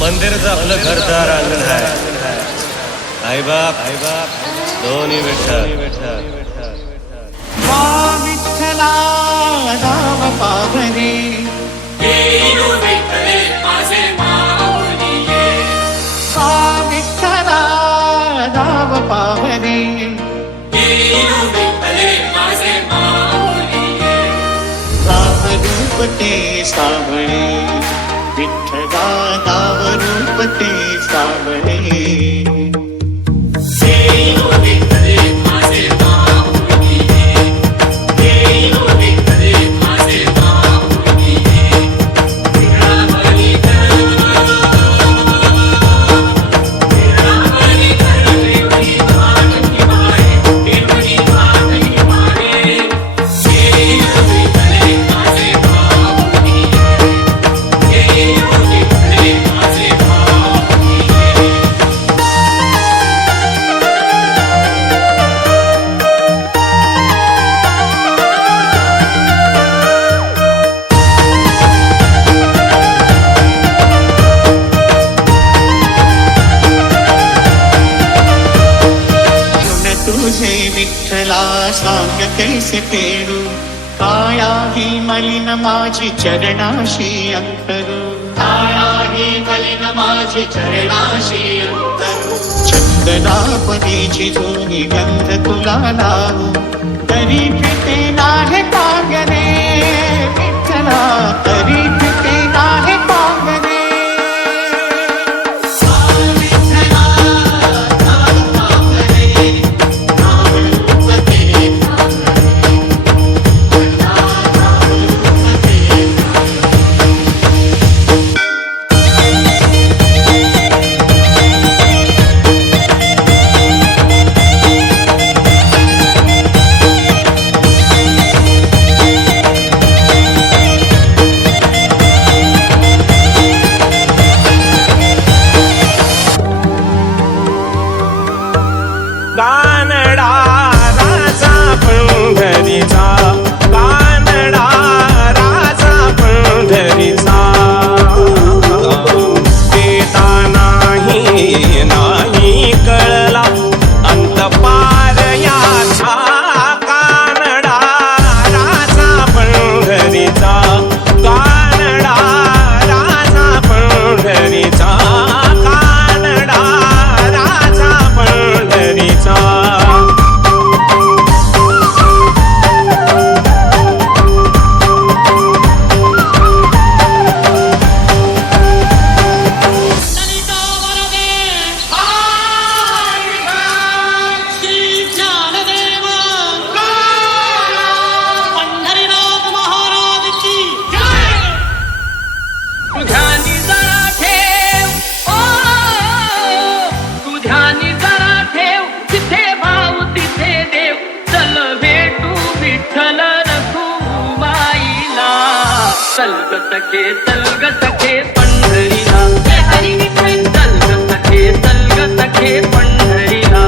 मंदिरच आपलं घरदार अंगण आहे. आई बाप दोन्ही विठ्ठल. विठ्ठला राम पावरे विठ्ठला राम पावरे राम रूप ते सावळे विठ्ठला राम रूप ते सावळे विठ्ठला सांग कैसे फेडू काया ही मलिन माझी चरणाशी अंतरू काया ही मलिन माझी चरणाशी अंतरू चंदनापरीची दोन्ही गंध तुला लावू तरी फिटे नाहे पागरे विठ्ठला तरी फिटे नाहे पागरे कानडा राजा पंढरीचा कानडा राजा पंढरीचा देता नाही कळला अंत पार याचा कानडा राजा पंढरीचा कानडा राजा पंढरीचा कानडा राजा पंढरीचा चल ग सखे पंढरीला चल ग सखे पंढरीला